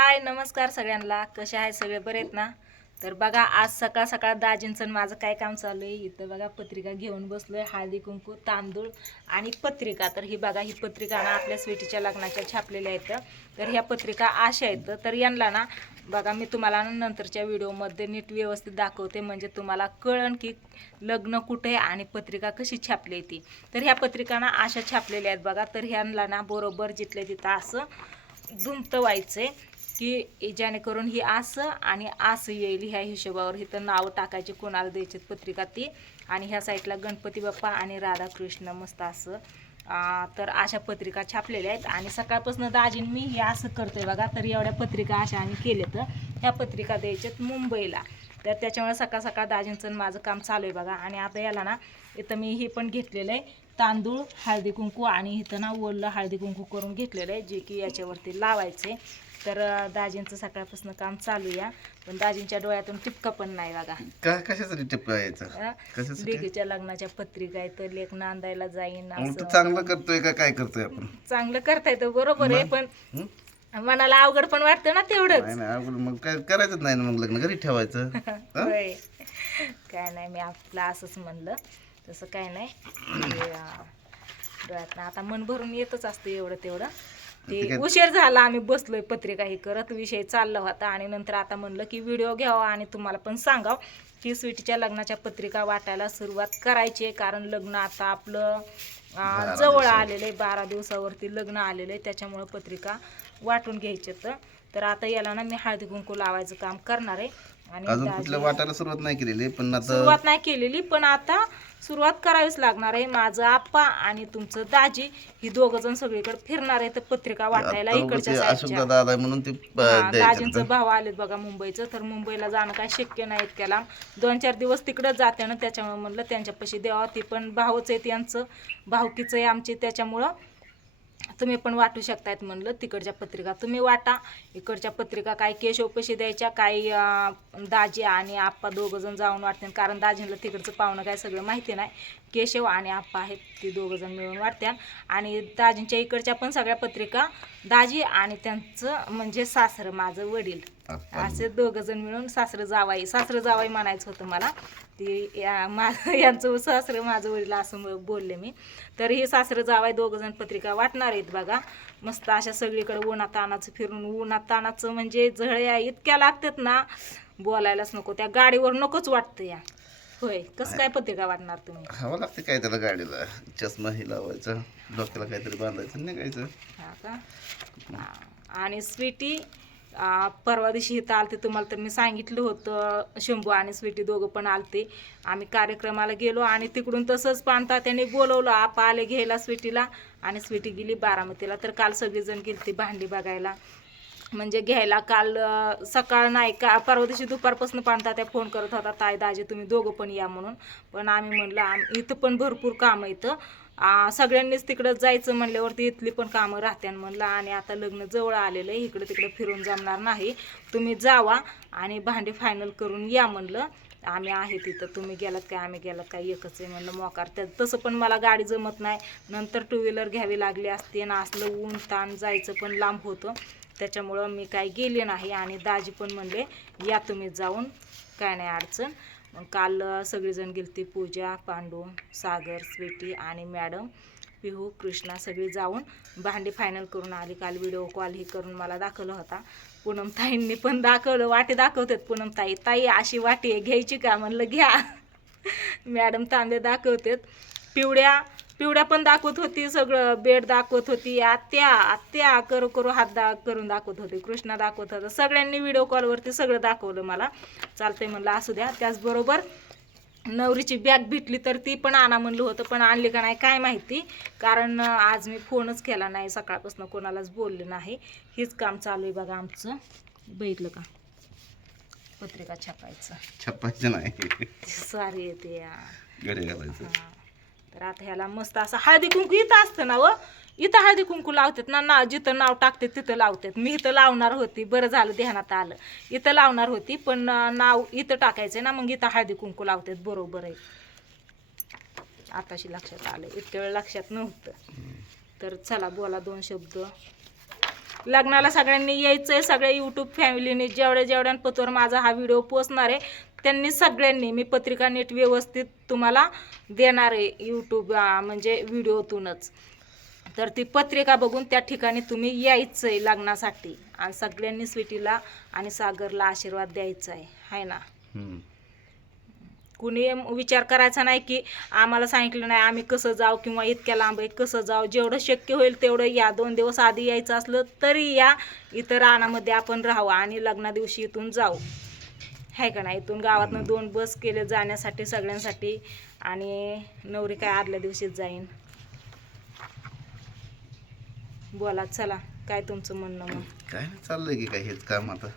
हाय नमस्कार सगळ्यांना. कसे आहे सगळे? बरे आहेत ना? तर बघा आज सकाळ सकाळ दाजींचं माझं काय काम चालू आहे? इथं बघा पत्रिका घेऊन बसलोय. हळदी कुंकू तांदूळ आणि पत्रिका. तर ही बघा ही पत्रिका ना आपल्या स्वीटीच्या लग्नाच्या छापलेल्या आहेत. तर ह्या पत्रिका अशा आहेत. तर यांना ना बघा मी तुम्हाला नंतरच्या व्हिडिओमध्ये नीट व्यवस्थित दाखवते. म्हणजे तुम्हाला कळण की लग्न कुठे आणि पत्रिका कशी छापली आहे ती. तर ह्या पत्रिका ना अशा छापलेल्या आहेत बघा. तर ह्यांना ना बरोबर जिथल्या तिथं असं दुमतं आहे की जेणेकरून ही असं आणि असं येईल ह्या हिशोबावर इथं नाव टाकायची कोणाला द्यायची पत्रिका ती. आणि ह्या साईडला गणपती बाप्पा आणि राधाकृष्ण मस्त असं तर अशा पत्रिका छापलेल्या आहेत. आणि सकाळपासून दाजीन मी हे असं करते बघा तर एवढ्या पत्रिका अशा आम्ही केले तर ह्या पत्रिका द्यायच्यात मुंबईला. तर त्याच्यामुळे सकाळ सकाळ दाजींचं माझं काम चालू आहे बघा. आणि आता याला ना इथं मी हे पण घेतलेलं आहे. तांदूळ हळदी कुंकू आणि इथं ना ओलं हळदी कुंकू करून घेतलेलं आहे जे की याच्यावरती लावायचे तर दाजींचं सकाळपासून काम चालू या पण दाजींच्या डोळ्यातून टिपका पण नाही बघा. का कशासाठी टिपका यायचा? कशासाठी? लेकीच्या लग्नाच्या पत्रिका आहे तर लेख नांदायला जाईन मग तू असं. चांगलं करतोय का काय करतोय आपण? चांगलं करता येतं बरोबर आहे? पण हं? मनाला अवघड पण वाटतं ना तेवढंच. नाही मग काय करायचंच नाही ना मग लग्न? घरी ठेवायचं. हं? होय. काय नाही मी आपलं असंच म्हणलं. तसं काय नाही ते, अं, डोळ्यातनं आता मन भरून येतच असतं एवढं तेवढं. ते उशीर झाला आम्ही बसलोय पत्रिका हे करत विषय चालला होता आणि नंतर आता म्हणलं की व्हिडिओ घ्यावा आणि तुम्हाला पण सांगाव. की स्वीटीच्या लग्नाच्या पत्रिका वाटायला सुरुवात करायची आहे कारण लग्न आता आपलं जवळ. आलेलं आहे बारा दिवसावरती लग्न आलेलं आहे त्याच्यामुळं पत्रिका वाटून घ्यायचे तर. तर आता याला ना मी हळदी कुंकू लावायचं काम करणार आहे. अजून कुठल्या वाटायला सुरुवात नाही केलेली पण आता सुरुवात नाही केलेली पण आता सुरुवात करावीच लागणार आहे. माझं आप्पा आणि तुमचं दाजी ही दोघ जण सगळीकडे फिरणार आहे तर पत्रिका वाटायला इकडच्या अशोक दादा आलाय म्हणून ते प- हा, द्यायचं दाजींचं भाव आलेत बघा मुंबईचं तर मुंबईला जाणं काय शक्य नाही इतक्याला. दोन चार दिवस तिकडं जाते ना त्याच्यामुळे म्हणलं त्यांच्यापाशी द्यावा ती पण भावच आहेत यांचं भावकीचं आहे आमचे त्याच्यामुळं तुम्ही पण वाटू शकतायत म्हणलं तिकडच्या पत्रिका. तुम्ही वाटा इकडच्या पत्रिका काय केशवपशी द्यायच्या काही दाजी आणि आप्पा दोघं जण जाऊन वाटते कारण दाजींना तिकडचं पाहुणं काय सगळं माहिती नाही. केशव आणि आप्पा आहेत ते दोघं जण मिळून वाटत्या. आणि दाजींच्या इकडच्या पण सगळ्या पत्रिका दाजी आणि त्यांचं म्हणजे सासरं माझं वडील. असे दोघं जण मिळून सासरं जावाई सासरं जावाई म्हणायचं होतं मला. ती या- मा यांचं सासरं माझं वडील असं बोलले मी. तर हे सासरं जावाई दोघं जण पत्रिका वाटणार आहेत बघा. मस्त अशा सगळीकडे उन्हात तानाचं फिरून उन्हात तानाचं म्हणजे झळ्या इतक्या लागतात ना बोलायलाच नको. त्या गाडीवर नकोच वाटतं या. होय कसं काय पत्रिका वाटणार तुम्ही? हवं लागते काय त्याला गाडीला? चष्मा ही लावायचा डोक्याला काहीतरी बांधायचं आणि निघायचं. हा का. आणि स्वीटी परवा दिवशी इथं आलते तुम्हाला तर मी सांगितलं होतं शंभू आणि स्वीटी दोघं पण आलते. आम्ही कार्यक्रमाला गेलो आणि तिकडून तसंच पाणता त्याने बोलवलं आपा आले घ्यायला स्वीटीला. आणि स्वीटी गेली बारामतीला. तर काल सगळेजण गेली ती भांडी बघायला. म्हणजे घ्यायला काल सकाळ नाही का परवा दिवशी दुपारपासून पाणता त्या फोन करत होता ताई दाजी तुम्ही दोघं पण या म्हणून. पण आम्ही म्हणलं आम इथं पण भरपूर काम इथं सगळ्यांनीच तिकडं जायचं म्हणल्यावरती इथली पण कामं राहत्यान म्हणलं आणि आता लग्न जवळ आलेलं आहे इकडं तिकडं फिरून जमणार नाही. तुम्ही जावा आणि भांडी फायनल करून या म्हणलं. आम्ही आहे तिथं तुम्ही गेलात काय आम्ही गेलात काय एकच आहे म्हणलं मोकार. त्या तसं पण मला गाडी जमत नाही. नंतर टू व्हीलर घ्यावी लागली असते ना असलं ऊन ताण जायचं पण लांब होतं. त्याच्यामुळं मी काय गेले नाही आणि दाजी पण म्हणले या तुम्ही जाऊन काय नाही अडचण. मग काल सगळीजण गेलती पूजा पांडू सागर स्वीटी आणि मॅडम पिहू कृष्णा सगळी जाऊन भांडी फायनल करून आली. काल व्हिडिओ कॉल ही करून मला दाखवलं होता. पूनम ताईंनी पण दाखवलं. वाटी दाखवतात पूनम ताई ताई अशी वाटी आहे घ्यायची का? म्हणलं घ्या. मॅडम तांबे दाखवतात. पिवळ्या पिवड्या पण दाखवत होती सगळं बेड दाखवत होती आत्या आत्या करू करू हात दा करून दाखवत होती कृष्णा दाखवत होता. सगळ्यांनी व्हिडिओ कॉलवरती सगळं दाखवलं मला. चालतंय म्हणलं असू द्या. त्याचबरोबर नवरीची बॅग भेटली तर ती पण आणा म्हणलं होतं पण आणली का नाही काय माहिती. कारण आज मी फोनच केला नाही सकाळपासून कोणालाच बोलले नाही. हेच काम चालू आहे बघा आमचं. बघितलं का? पत्रिका छापायचं. छपायचं नाही. सारी येते या घरी घालायचं. तर आता ह्याला मस्त असं हळदी कुंकू इथं असतं ना व? इथं हळदी कुंकू लावतात ना नाव जिथं नाव टाकते तिथं लावतात. मी इथं लावणार होती बरं झालं ध्यानात आलं. इथं लावणार होती पण नाव इथं टाकायचं ना मग इथं हळदी कुंकू लावतात बरोबर आहे. आताशी लक्षात आलं इतक्या वेळ लक्षात नव्हतं. तर चला बोला दोन शब्द. लग्नाला सगळ्यांनी यायचं आहे सगळ्या यूट्यूब फॅमिलीने जेवढ्या जेवढ्या जेवढ्यांपतोर माझा हा व्हिडिओ पोचणार आहे त्यांनी सगळ्यांनी मी पत्रिका नीट व्यवस्थित तुम्हाला देणार आहे यूट्यूब म्हणजे व्हिडिओतूनच. तर ती पत्रिका बघून त्या ठिकाणी तुम्ही यायचं आहे लग्नासाठी. आणि सगळ्यांनी स्वीटीला आणि सागरला आशीर्वाद द्यायचा आहे हाय ना. कुणी विचार करायचा नाही की आम्हाला सांगितलं नाही आम्ही कसं जाऊ किंवा इतक्या लांब आहे कसं जाऊ जेवढं शक्य होईल तेवढं या दोन दिवस आधी यायचं असलं तरी या इथं रानामध्ये आपण राहू आणि लग्ना दिवशी इथून जाऊ. आहे का नाही? इथून गावातनं दोन बस केले जाण्यासाठी सगळ्यांसाठी आणि नवरी काय आदल्या दिवशीच जाईन. बोला चला. काय तुमचं म्हणणं मग? काय नाही चाललंय की काय हेच काम आता.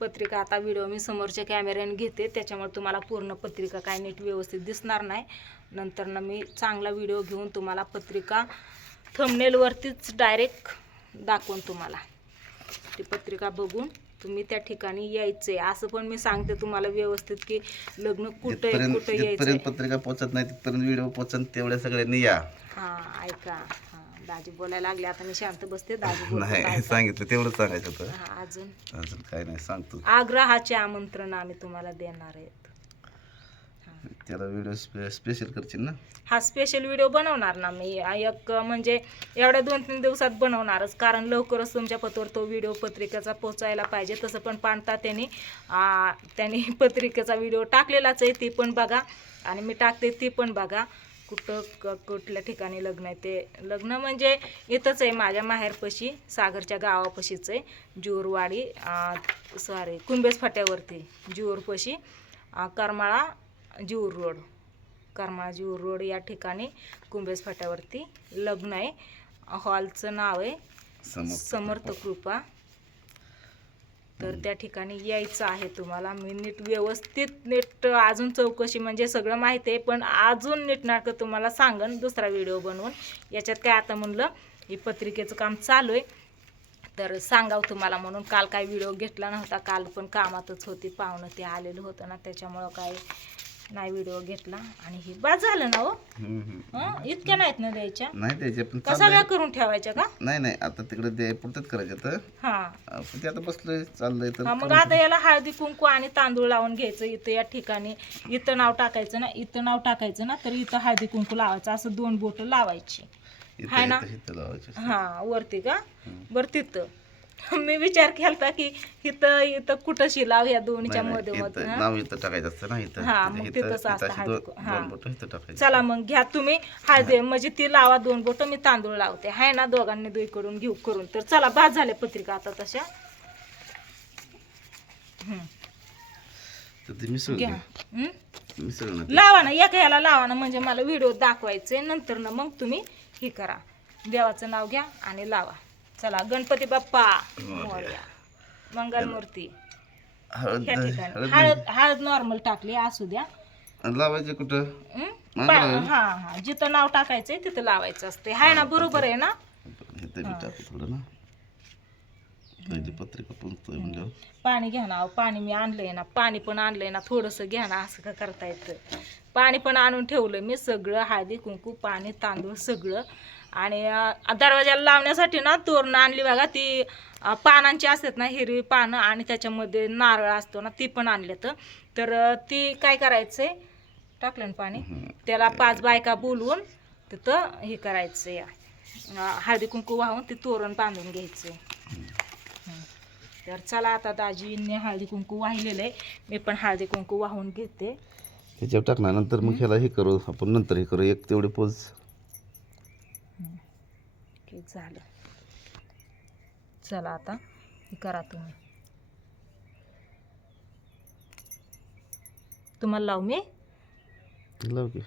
पत्रिका आता व्हिडिओ मी समोरच्या कॅमेऱ्याने घेते त्याच्यामुळे तुम्हाला पूर्ण पत्रिका काय नीट व्यवस्थित दिसणार नाही. नंतर ना मी चांगला व्हिडिओ घेऊन तुम्हाला पत्रिका थंबनेलवरतीच डायरेक्ट दाखवून तुम्हाला. ती पत्रिका बघून तुम्ही त्या ठिकाणी यायचंय असं पण मी सांगते तुम्हाला व्यवस्थित की लग्न कुठं कुठं जिथपर्यंत यायचंय पत्रिका पोचत नाही तिथपर्यंत व्हिडिओ पोचन तेवढ्या सगळ्यांनी या. हा ऐका. हा दाजी बोलायला लागले. आता मी शांत बसते. दाजी बोलतात, नाही ऐका. सांगितलं तेवढं सांगायचं होतं. हा, अजून? अजून काय नाही सांगतो. आग्रहाचे आमंत्रण आम्ही तुम्हाला देणार आहेत. त्याला व्हिडिओ स्पेशल करशील ना? हा स्पेशल व्हिडिओ बनवणार ना मी. एक म्हणजे एवढ्या दोन तीन दिवसात बनवणारच. कारण लवकरच तुमच्या पतवर तो व्हिडिओ पत्रिकेचा पोचायला पाहिजे. तसं पण पाणता त्यांनी त्यांनी पत्रिकेचा व्हिडिओ टाकलेलाच आहे. ती पण बघा. आणि मी टाकते ती पण बघा. कुठं क कुठल्या ठिकाणी लग्न आहे ते. लग्न म्हणजे इथंच आहे माझ्या माहेरपाशी सागरच्या गावापाशीच आहे. जुरवाडी सॉरी कुंभेस फाट्यावरती. जुरपाशी करमाळा जीवर रोड करमाळा जीवर रोड या ठिकाणी कुंभेस फाट्यावरती लग्न आहे. हॉलचं नाव आहे समोर समर्थ कृपा. तर त्या ठिकाणी यायचं आहे तुम्हाला. मी नीट व्यवस्थित नीट अजून चौकशी म्हणजे सगळं माहिती आहे पण अजून नीटनाटकं तुम्हाला सांगन दुसरा व्हिडिओ बनवून. याच्यात काय आता म्हणलं हे पत्रिकेचं काम चालू आहे. तर सांगावं तुम्हाला म्हणून काल काय व्हिडिओ घेतला नव्हता काल पण कामातच होती पाहुणं ते आलेलं होतं ना त्याच्यामुळं काय नाही व्हिडिओ घेतला आणि हे बाद झालं ना हो. हं? इतक्या नाहीत ना द्यायच्या? नाही द्यायचे पण का चाललंय. सगळ्या करून ठेवायच्या का? नाही नाही आता तिकडे पुरतेच करायचे तर. हां. ते आता बसलोय चाललंय तर हा मग आता याला हळदी कुंकू आणि तांदूळ लावून घ्यायचं इथं या ठिकाणी. इथं नाव टाकायचं ना इथं नाव टाकायचं ना तर इथं हळदी कुंकू लावायचं. असं दोन बोट लावायची. इथं हाय ना? इथं इथं लावायचे. हा वरती का. बर तिथं. मी विचार केलता की इथं इथं कुठं शिलाव या दोन्हीच्या नाही, मध्ये हा? नाव इथं टाकायचं असतं ना इथं. हा, मग तिथंच इथं असतं हळदी हा. चला मग घ्या तुम्ही. हळदी म्हणजे ती लावा दोन बोट मी तांदूळ लावते. हाय ना दोघांनी दुईकडून घेऊ करून. तर चला बाद झाले पत्रिका आता तशा. ते. लावा ना एका ह्याला लावा ना म्हणजे मला व्हिडिओ दाखवायचे नंतर ना मग तुम्ही हे करा. देवाचं नाव घ्या आणि लावा. चला गणपती बाप्पा. मोरया मंगलमूर्ती. हळद ह्या ठिकाणी. हळद हळद हळद नॉर्मल टाकली असू द्या. लावायचे कुठं? हं? हा हा. जिथं नाव टाकायचंय तिथं लावायचं असते हाय ना बरोबर आहे ना? इथं बी टाकू थोडं ना. पहिली पत्रिका पोचतोय म्हणजे पाणी घ्या ना अहो, पाणी मी आणलंय ना. पाणी पण आणलंय ना. थोडंसं घ्या ना असं का करता येतं पाणी पण आणून ठेवलं मी सगळं हळदी कुंकू पाणी तांदूळ सगळं. आणि अं, दरवाजाला लावण्यासाठी ना तोरणं आणली बघा ती पानांची असतात ना हिरवी पानं आणि त्याच्यामध्ये नारळ असतो ना ती पण आणल्यात तर ती काय करायचंय? टाकलं ना पाणी? त्याला पाच बायका बोलवून तिथं हे करायचं अं, हळदी कुंकू वाहून ते तोरण बांधून घ्यायचं तर चला आता दाजीने हळदी कुंकू वाहिलेलं आहे. मी पण हळदी कुंकू वाहून घेते. ह्याच्यावर टाकणार. नंतर मग ह्याला हे करू आपण नंतर हे करू. एक तेवढे पोच की झालं. चला आता हे करा तुम्ही. तुम्हाला लावू मी? लाव की.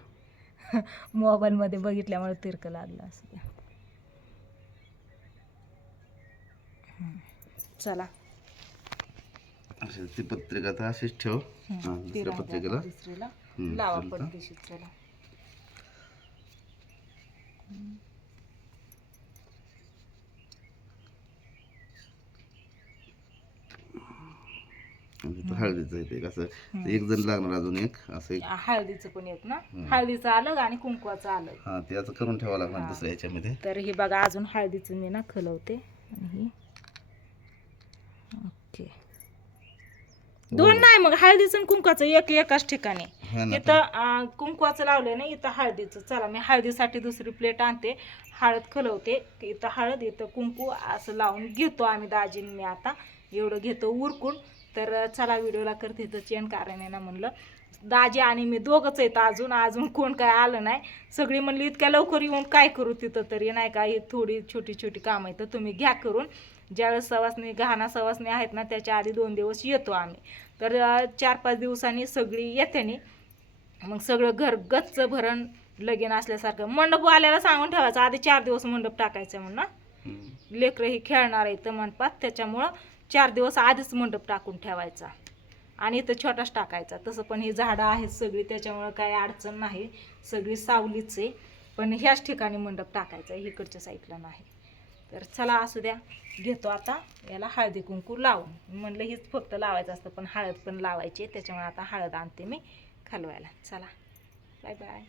मोबाईलमध्ये बघितल्यामुळे तिरकं लागलं असं. चला. ती पत्रिका तर अशीच ठेव. दुसऱ्या पत्रिकेला. लावा. पडदेशीत चला. इथं हळदीचं आहे ते कसं एक जण लागणार अजून एक असं एक. हळदीचं पण एक ना. हळदीचं अलग आणि कुंकवाचं अलग हा ते आता करून ठेवावं लागणार. दुसऱ्या ह्याच्यामध्ये. तर हे बघा अजून हळदीचं मी ना खलवते. आणि ही. ओके. दोन नाही मग हळदीचं आणि कुंकवाचं एक एकाच ठिकाणी. ना इथं कुंकवाचं लावलं नाही इथं हळदीचं. चला मी हळदीसाठी दुसरी प्लेट आणते. हळद खलवते. इथं हळद इथं कुंकू असं लावून घेतो आम्ही दाजीन मी आता. एवढं घेतो उरकून. तर चला व्हिडिओला करते इथं चेन कारण आहे ना म्हणलं दाजी आणि मी दोघंच आहेत अजून अजून कोण काय आलं नाही. सगळी म्हणली इतक्या लवकर येऊन काय करू तिथं तरी नाही का? ही थोडी छोटी छोटी कामं आहेत तर तुम्ही घ्या करून. ज्यावेळेस सवासणी गहाणा सवासणी आहेत ना त्याच्या आधी दोन दिवस येतो आम्ही. तर चार पाच दिवसांनी सगळी येत्यानी मग सगळं घर गच्च भरण लगीन असल्यासारखं. मंडप आल्याला सांगून ठेवायचं आधी चार दिवस मंडप टाकायचं म्हणून. लेकरं ही खेळणार आहेत म्हणपात त्याच्यामुळं चार दिवस आधीच मंडप टाकून ठेवायचा. आणि इथं छोटाच टाकायचा. तसं पण ही झाडं आहेत सगळी त्याच्यामुळं काही अडचण नाही. सगळी सावलीच आहे. पण ह्याच ठिकाणी मंडप टाकायचा आहे इकडच्या साईडला नाही. तर चला असू द्या घेतो आता. याला हळदी कुंकू लावून. म्हणलं हीच फक्त लावायचं असतं पण हळद पण लावायची आहे. त्याच्यामुळे आता हळद आणते मी खालवायला. चला. Bye bye.